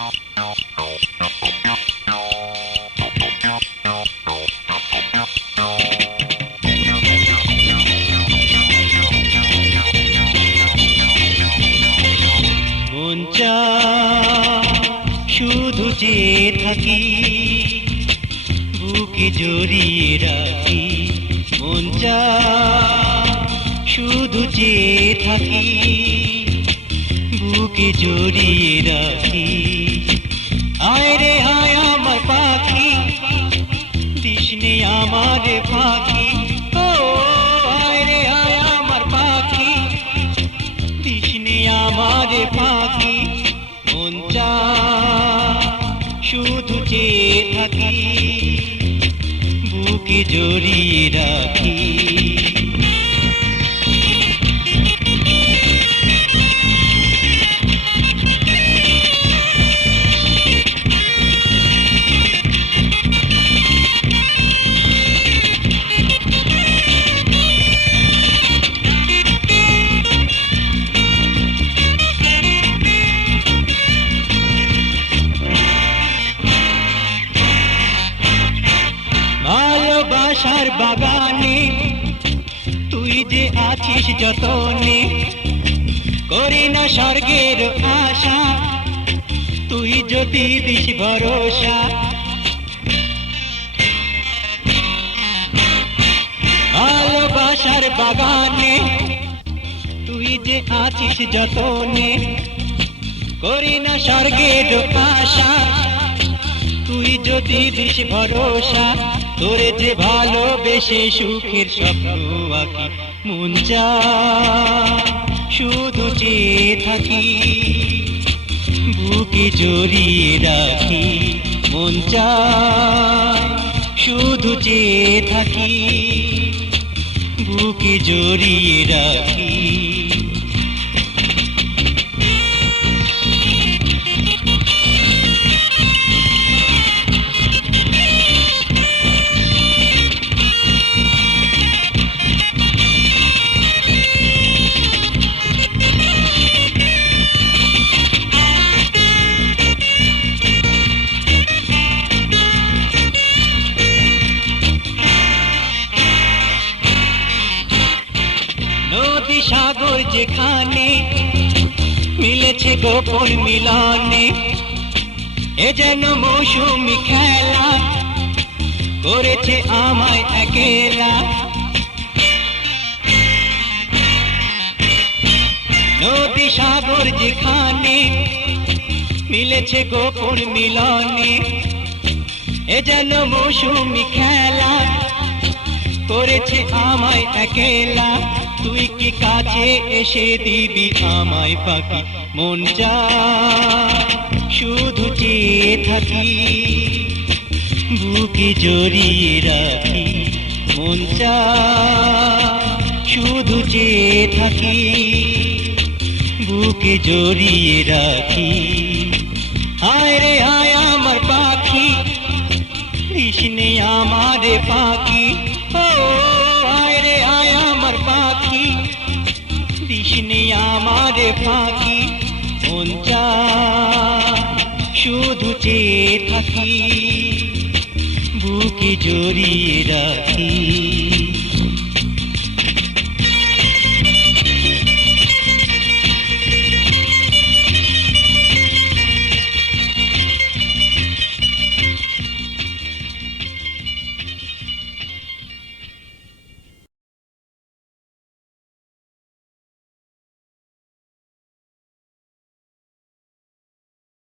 মন চায় শুধু চেয়ে থাকি, বুকে জড়িয়ে রাখি। মন চায় শুধু চেয়ে থাকি, বুকে জড়িয়ে রাখি। আয় রে আয় আমার পাখি, দিসনে আমার পাখি। ও আয় রে আয় আমার পাখি, দিসনে আমার পাখি। মন চায় শুধু চেয়ে থাকি, বুকে জড়িয়ে রাখি। ভালোবাসার বাগানে তুই যে আছিস যতনে, করি না স্বর্গের আশা, তুই যদি দিস ভরসা। ভালোবাসার বাগানে তুই যে আছিস যতনে, করি না স্বর্গের আশা, তুই যদি দিস ভরসা। তোরে যে ভালোবেসে সুখের স্বপ্ন আঁকি। মন চায় শুধু চেয়ে থাকি, বুকে জড়িয়ে রাখি। মন চায় শুধু চেয়ে থাকি, বুকে জড়িয়ে রাখি। নদী সাগর যেখানে মিলেছে গোপন মিলনে, এ যেন মৌসুমি খেলা করেছে আমায় একেলা। নদী সাগর যেখানে মিলেছে গোপন মিলনে, এ যেন মৌসুমি খেলা করেছে আমায় একেলা। তুই কি কাছে এসে দিবি আমায় পাখি? মন চায় শুধু চেয়ে থাকি, বুকে জড়িয়ে রাখি। মন চায় শুধু চেয়ে থাকি, বুকে জড়িয়ে রাখি। আয় রে আয় আমার পাখি, দিসনে আমার পাখি। ও আয় রে আয় আমার পাখি, দিসনে আমার পাখি। মন চায় শুধু চেয়ে থাকি, বুকে জড়িয়ে রাখি।